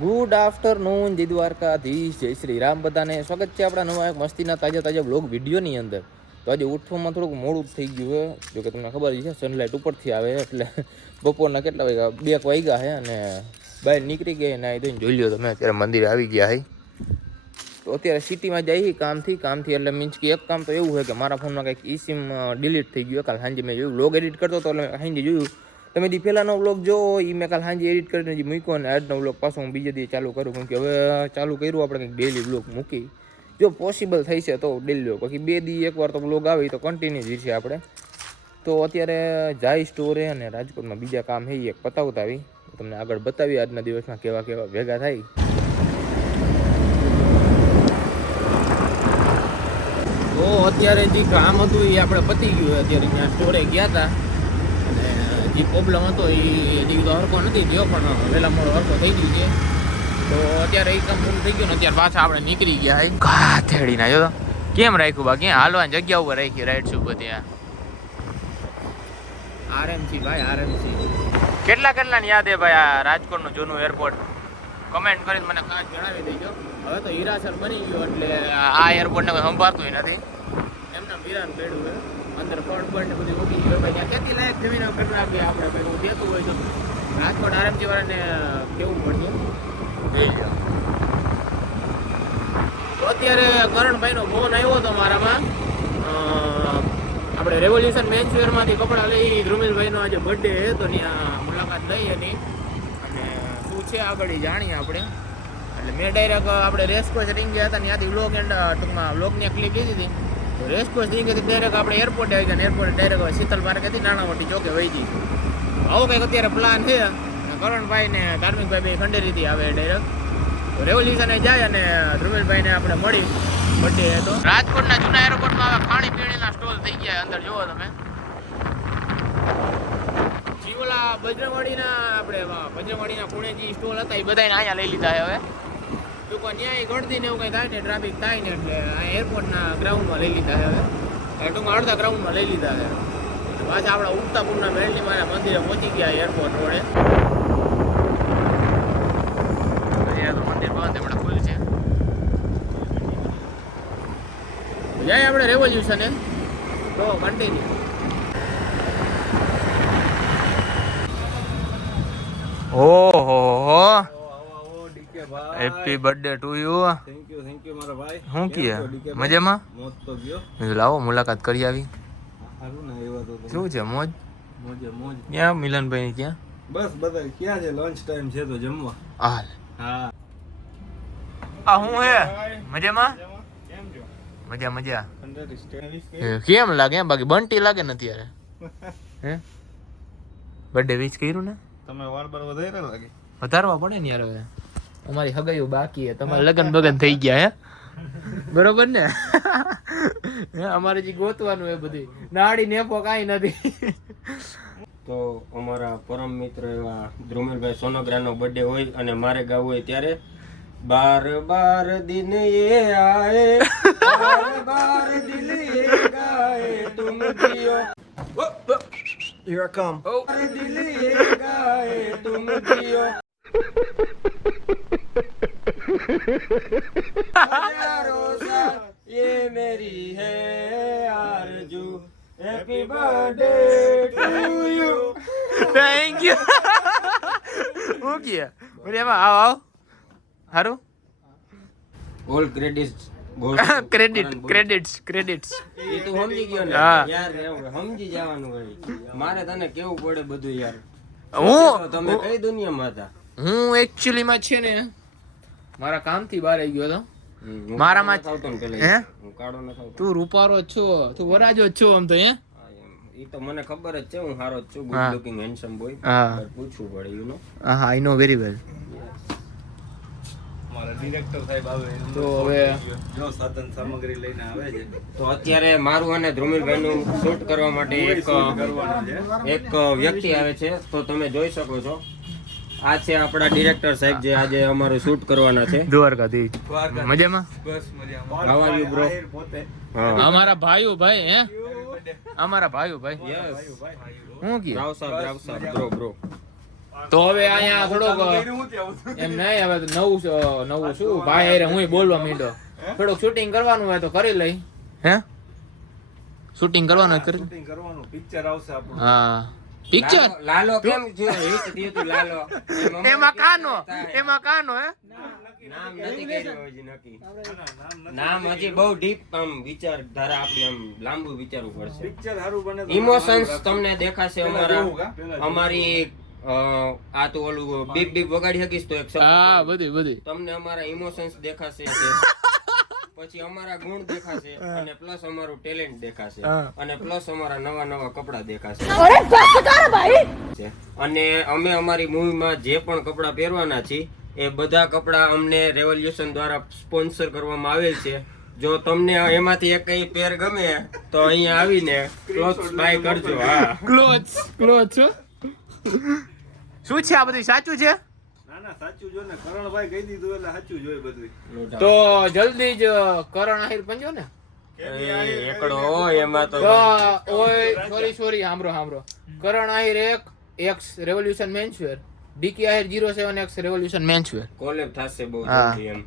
Good afternoon જય દ્વારકાધીશ જય શ્રી રામ બધાને. સ્વાગત છે આપણા નવા એક મસ્તીના તાજા તાજા બ્લોગ વિડીયોની અંદર. તો આજે ઉઠવામાં થોડુંક મોડું થઈ ગયું છે. જો કે તમને ખબર છે સનલાઇટ ઉપરથી આવે એટલે બપોરના કેટલા વાગ્યા? બે એક વાગ્યા છે અને બહાર નીકળી ગઈ અને અહીં જોઈ લ્યો તમે. અત્યારે મંદિરે આવી ગયા હઈ તો અત્યારે સિટીમાં જઈએ કામથી કામથી એટલે મીન્સ કે એક કામ તો એવું છે કે મારા ફોનમાં કંઈક ઈ સિમ ડિલીટ થઈ ગયું કાલ સાંજે મેં જોયું વ્લોગ એડિટ કરતો હતો એટલે મેં સાંજે જોયું. તમે દી પહેલાંનો વ્લોગ જો એ મેં કાલ સાંજે એડિટ કરીને જે મૂક્યો અને આજનો વ્લોગ પાછો હું બીજે દી ચાલુ કરું. કેમ કે હવે ચાલુ કર્યું, આપણે કંઈક ડેલી વ્લોગ મૂકી. જો પોસિબલ થઈ છે તો ડેલી વ્લોગ બાકી બે દી એકવાર તો વ્લોગ આવે તો કન્ટિન્યુ જ છે આપણે. તો અત્યારે જાય સ્ટોરે અને રાજકોટમાં બીજા કામ છે એક પતાવતા આવી તમને આગળ બતાવી આજના દિવસમાં કેવા કેવા ભેગા થાય. તો અત્યારે જે કામ હતું એ આપણે પતી ગયું અત્યારે ત્યાં સ્ટોરે ગયા હતા અને જે પ્રોબ્લેમ હતો એ હજી તો હરકો નથી થયો પણ વહેલા મોડો હરકો થઈ ગયું છે. તો અત્યારે એ કામ પૂરું થઈ ગયું ને અત્યારે પાછા આપણે નીકળી ગયા હઈ ગાથેડી ના જો કેમ રાખ્યું બાકી? હાલવાની જગ્યા ઉપર રાખી રાઈડ શું ત્યાં. આરએમસી ભાઈ આરએમસી કેટલા કેટલા ની યાદ હે ભાઈ આ રાજકોટનું જૂનું એરપોર્ટ કમેન્ટ કરીને મને ખાસ જણાવી દેજો. હવે તો હીરાસર બની ગયો એટલે આ એરપોર્ટને કોઈ સંભાળતું નથી. એમના વિરાન પેડું છે. અંદર ફળ ને બધી ઉગી ગયું ભાઈ, ત્યાં લાયક જમીન કરી આપીએ આપણે પેલું દેતું હોય તો? રાજકોટ આરએમસી વાળાને કેવું પડશે? અત્યારે કરણભાઈનો ફોન આવ્યો હતો મારામાં. આપણે રેવોલ્યુશન મેન્સવેરમાંથી કપડાં લઈ ધ્રુમિલભાઈનો આજે બર્થડે તો ત્યાં મુલાકાત લઈ એની. અને શું છે આગળ જાણીએ આપણે. એટલે મેં ડાયરેક્ટ આપણે રેસકોર્સ રિંગ ગયા હતા ત્યાંથી વ્લોગ એન્ડ ટૂંકમાં વ્લોગની ક્લિપ લીધી હતી. રેસકોર્સ રિંગેથી ડાયરેક્ટ આપણે એરપોર્ટે આવી ગયા એરપોર્ટ ડાયરેક્ટ શીતલ માર્કેટથી નાણાવટી ચોકે વહી ગઈ. આવો કંઈક અત્યારે પ્લાન છે. કરણભાઈ ને ધાર્મિકભાઈ બે ખંડેરીથી આવે ડાયરેક્ટ તો રેવોલ્યુશને જાય અને ધ્રુમિલભાઈને આપણે મળી. બર્થડે હતો. રાજકોટના જૂના એરપોર્ટમાં હવે ખાણી પીણીના સ્ટોલ થઈ ગયા અંદર જુઓ તમે. જીવલા બજરંગવાડીના આપણે બજરંગવાડીના પુણેજી સ્ટોલ હતા એ બધાને અહીંયા લઈ લીધા હવે. ટૂંકો ત્યાં ગણતી ને એવું કંઈ થાય ને ટ્રાફિક થાય ને એટલે આ એરપોર્ટના ગ્રાઉન્ડમાં લઈ લીધા છે હવે. ટૂંકમાં અડધા ગ્રાઉન્ડમાં લઈ લીધા છે. પાછા આપણા ઉગતાપુરના મેળની મારા મંદિરે પહોંચી ગયા એરપોર્ટ રોડે. તો મંદિર બંધ હમણાં ખુલ્લું છે. જાય આપણે રેવોલ્યુશન એમ તો કન્ટિન્યુ ઓહો happy birthday to you thank you thank you મારા ભાઈ. શું કેમ કીએ? મજામાં? મોજ તો ગયો. લાવો મુલાકાત કરી આવી. સારું ને એવા તો શું છે મોજ? મોજે મોજ. ક્યાં મિલનભાઈ ક્યાં? બસ બધા ક્યાં છે? લંચ ટાઈમ છે તો જમવા. હાલ. હા. આ હું હે? મજામાં? મજા મજા. કેમ લાગે? એમ બાકી બંટી લાગે ને અત્યારે. હે? બર્થડે વિશ કર્યું ને? તમે વાર બાર વધારે લાગે. વધારવા પડે ને યાર હવે. અમારી હગાયું બાકી છે. તમારે લગન બગન થઈ ગયા હે? બરોબર ને? અમારે જે ગોતવાનું એ બધું નાડી નેફો કાંઈ નથી. તો અમારા પરમ મિત્ર એવા ધ્રુમેલભાઈ સોનોગ્રાનો બર્થડે હોય અને મારે ગાવું હોય ત્યારે બાર બાર દિન એ આએ બાર બાર દિન એ ગાએ તુમ Jio. Here I come. Oh. ये मेरी है आरज़ू happy birthday to you thank you હું કે બોલે એમાં આવ આવ હારું all credits credit credits credits એ તું સમજી ગયો ને હા. યાર એવું સમજી જવાનું હોય મારે તને કેવું પડે બધું યાર હું તો તમે કઈ દુનિયામાં હતા હું એકચ્યુઅલી માં છે ને મારા કામથી બહાર આવી ગયો હતો. મારામાં. હે? તું રૂપારો જ છો તું વરાજો જ છો આમ તો હે? ઈ તો મને ખબર જ છે હું હારો જ છું. ગુડ લુકિંગ હેન્ડસમ બોય પૂછવું પડે યુ નો હા આઈ નો વેરી વેલ સાહેબ તો હવે જો સાધન સામગ્રી લઈને આવે છે. તો અત્યારે મારું અને ધ્રુમિલભાઈ નું શૂટ કરવા માટે એક એક વ્યક્તિ આવે છે તો તમે જોઈ શકો છો. આ છે આપણા ડિરેક્ટર સાહેબ જે આજે અમારું શૂટ કરવાના છે. દ્વારકાથી મજામાં? બસ મજામાં. હાવ આર યુ હા. અમારા ભાઈઓ ભાઈ હે? અમારા ભાઈઓ ભાઈ. યસ હું કી? રાવ સાહેબ રાવ સાહેબ બ્રો બ્રો તો હવે અહીંયા થોડોક એમ નહીં હવે નવું નવું શું ભાઈ હારે હું બોલવા માંડ્યો. થોડુંક શૂટિંગ કરવાનું હોય તો કરી લઈ. હે? શૂટિંગ કરવાનું કરી શૂટિંગ કરવાનું પિક્ચર આવશે આપણું. હા. પિક્ચર લાલો- કેમ જો હિટ થયું તું લાલો? એ મકાનો એ કાનો? થાય. એમાં કાનો હે? નામ નથી કર્યું હજી નક્કી. નામ હજી બહુ ડીપ આમ વિચાર ધારા આપડી આમ લાંબુ વિચારવું પડશે. પિક્ચર સારું બને ઇમોશન્સ તમને દેખાશે અમારા. અમારી આ તો ઓલું બીપ બીપ વગાડી શકીશ તો એક શબ્દ હા. બધી બધી. તમને અમારા ઇમોશન્સ દેખાશે પછી અમારા ગુણ દેખાશે અને પ્લસ અમારું ટેલેન્ટ દેખાશે અને પ્લસ અમારા નવા નવા કપડા દેખાશે. છે. અને અમે અમારી મૂવીમાં જે પણ કપડા પહેરવાના છીએ એ બધા કપડા અમને રેવોલ્યુશન દ્વારા સ્પોન્સર કરવામાં આવેલ છે. જો તમને એમાંથી એક કઈ પેર ગમે તો અહીંયા આવીને ક્લોથ્સ બાય કરજો. હા. ક્લોથ ક્લોથ શું છે આ બધું? સાચું છે? તો જલ્દી જ કરણ આહિર પંજો ને? એકડો એમાં તો તો ઓય સોરી સોરી હાંભળો હાંભળો કરણ આહિર એક X revolution menswear Dikki Ahir zero seven X revolution menswear collab થશે બહુ જલ્દી એમ.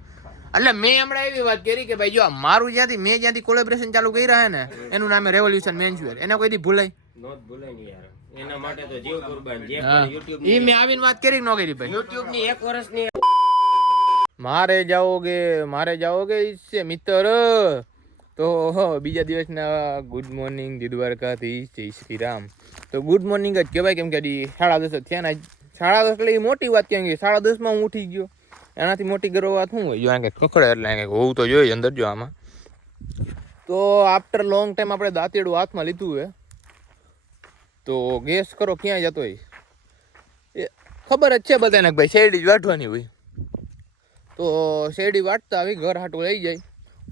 એટલે મેં હમણાં એવી વાત કરી કે ભાઈ જો આ મારું જ્યાંથી મેં જ્યાંથી કોલેબરેશન ચાલુ કર્યા હે ને એનું નામ રેવોલ્યુશન મેન્સવેર એને કોઈ દી ભૂલાય? નોટ ભૂલે ને યાર. એના માટે તો જીવ કુરબાન જે. પણ યુટ્યુબ ઈ મેં આવીને વાત કરી કે ન કરી ભાઈ. YouTube ની એક વર્ષની મારે જાઓગે મારે જાઓગે ઈસે મિત્ર. તો હો, બીજા દિવસના ગુડ મોર્નિંગ દ્વારકાથી જય શ્રી રામ. તો ગુડ મોર્નિંગ જ કહેવાય કેમ કે સાડા દસ થયા ને સાડા દસ એટલે એ મોટી વાત કેમ કે સાડા દસમાં હું ઉઠી ગયો. એનાથી મોટી ગર્વ વાત શું હોય જો આ કંઈક કકડે એટલે કંઈક હોવું તો જોઈએ અંદર જો આમાં. તો આફ્ટર લોંગ ટાઈમ આપણે દાંતેડું હાથમાં લીધું હે. તો ગેસ કરો ક્યાં જતો એ ખબર જ છે બધાને ભાઈ શેરડી જ વાટવાની હોય. તો શેરડી વાટતા આવી, ઘર હાટું લઈ જાય.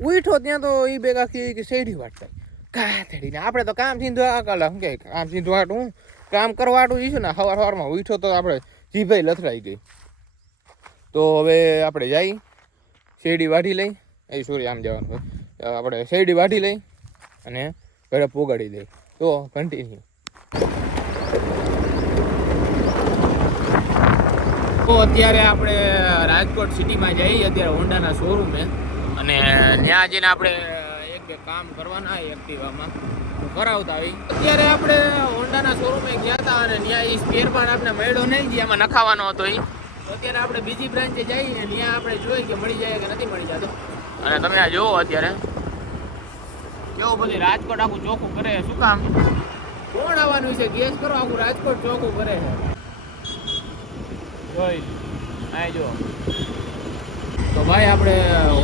ઉઠો ત્યાં તો એ ભેગા કે શેરડી વાટતા કા થડીને આપણે તો કામ સીધું કાલા શું કે કામ સીધું હાટું કામ કરવા હાટું ઈશું ને સવાર સવારમાં ઉઠો તો આપણે જીભાઈ લથડાઈ ગઈ તો હવે આપણે જઈ શેરડી વાઢી લઈ. એ સોરી, આમ જવાનું આપણે શેરડી વાઢી લઈ અને ઘરે પોગાડી દઈ તો કન્ટિન્યુ અત્યારે આપણે રાજકોટ સિટીમાં જઈએ, અત્યારે હોન્ડાના શોરૂમે અને ત્યાં જઈને આપણે એક બે કામ કરવાના એક્ટિવામાં કરાવતા આવી અત્યારે આપણે હોન્ડાના શોરૂમે ગયા હતા અને ત્યાં એ સ્પેર પાર્ટ આપણે મળ્યો નહીં, જે એમાં નખાવાનો હતો એ. અત્યારે આપણે બીજી બ્રાન્ચે જઈએ ત્યાં આપણે જોઈએ કે મળી જાય કે નથી મળી જતો. અને તમે આ જુઓ અત્યારે. કેવું બધી રાજકોટ આખું ચોખ્ખું કરે, શું કામ? કોણ આવવાનું છે? ગેસ કરો આખું રાજકોટ ચોખ્ખું છે. જોઈ આ જો. તો ભાઈ આપણે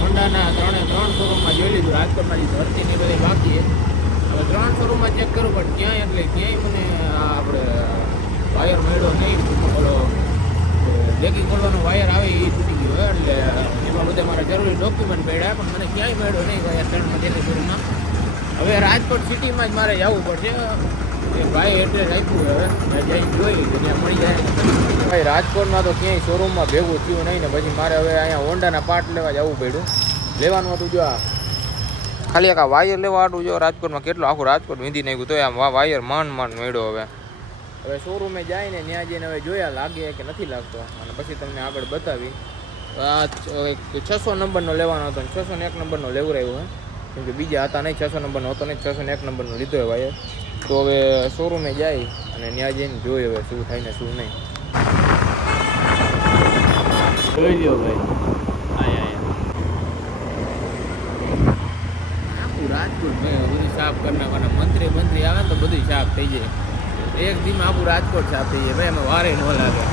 હોન્ડાના ત્રણે ત્રણ શોરૂમમાં જોઈ લીધું. રાજકોટમાં જે ધરતી ની બધી બાકી હવે ત્રણ શોરૂમમાં ચેક કરું પણ ક્યાંય એટલે ક્યાંય મને આપણે વાયર મળ્યો નહીં. ઓલો લેગી ખોલવાનો વાયર આવે એ તૂટી ગયો. એટલે એમાં બધા મારા જરૂરી ડોક્યુમેન્ટ પડ્યા પણ મને ક્યાંય મળ્યો નહીં વાયર ત્રણમાં તેની શોરૂમમાં. હવે રાજકોટ સિટીમાં જ મારે જવું પડશે. એ ભાઈ એડ્રેસ આપ્યું હવે. જોઈ ત્યાં મળી જાય. ભાઈ, રાજકોટમાં તો ક્યાંય શોરૂમમાં ભેગું થયું નહીં ને પછી મારે હવે અહીંયા હોન્ડાના પાર્ટ લેવા જવું પડ્યું. લેવાનું હતું જો આ. ખાલી એક વાયર લેવા હતું જો, રાજકોટમાં કેટલું આખું રાજકોટ વીંધી નાખ્યું તો આમ વાયર માંડ માંડ મેળ્યો હવે. હવે શોરૂમે જાય ને ત્યાં જઈને હવે જોયા લાગે કે નથી લાગતો. અને પછી તમને આગળ બતાવી. છસો નંબરનો લેવાનો હતો છસો ને એક નંબરનો લેવરાયો હે. કેમ કે બીજા હતા નહીં, છસો નંબરનો હતો નહીં, છસો ને એક નંબરનો લીધો હોય વાયર તો હવે શોરૂમે જાય અને ત્યાં જઈને જોઈએ હવે શું થાય ને શું નહીં. જોઈ લ્યો ભાઈ. આખું રાજકોટ ભાઈ બધું સાફ કરી નાખવાના મંત્રી મંત્રી આવે તો બધું સાફ થઈ જાય. એક દીમાં આખું રાજકોટ સાફ થઈ જાય. ભાઈ, એમાં વારે ન લાગે.